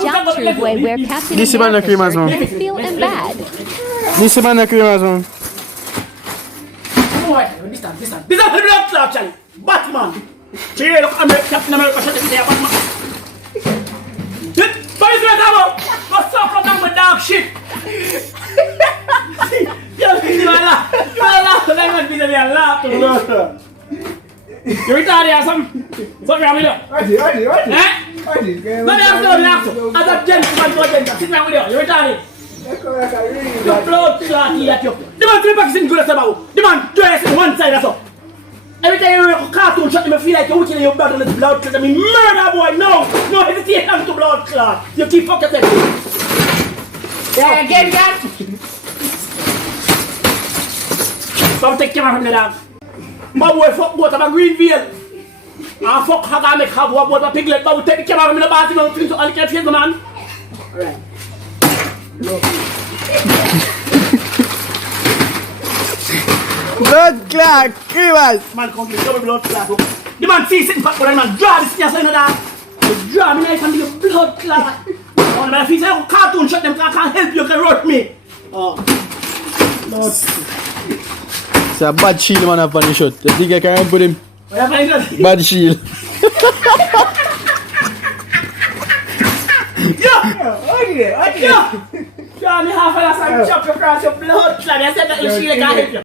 Jump through way where Captain This man a cream as well. America feel and bad. This man a cream as well. This time. This is blood clot, Charlie. Batman. Cheer up, Captain America. Shut the Batman. What is that about? What's up with dog shit? You retarded or something? Something wrong with you? I did. Eh? Let me ask you. As a gentleman, sit down with you. You retarded? You blood clot idiot. The man 3 packs in good as about. The man dress in one side as up. Every time you read a cartoon shot, you feel like you're looking at your blood and it's blood clot. I mean, murder boy, no hesitation to blood clot. You keep fucking yourself. Yeah, again, that. Come take camera from the dog. My boy fuck both of a Greenville. And fuck Haga make have one both of a piglet. But we take the camera from the bathroom and clean to all can't face the man. Alright. Blood clot, creamers. Man come here, double blood clot. The man see sitting back, but the man draw this thing so you know that. Draw me knife and the blood clot. Oh, the man if he say cartoon shot them can't help you, can rush me. Oh. It's a bad shield man up on the shot. You think I can put him? What happened to that? Bad shield. Yeah! Draw me half a glass and chop you across your blood clot. I said that you shield can't help you.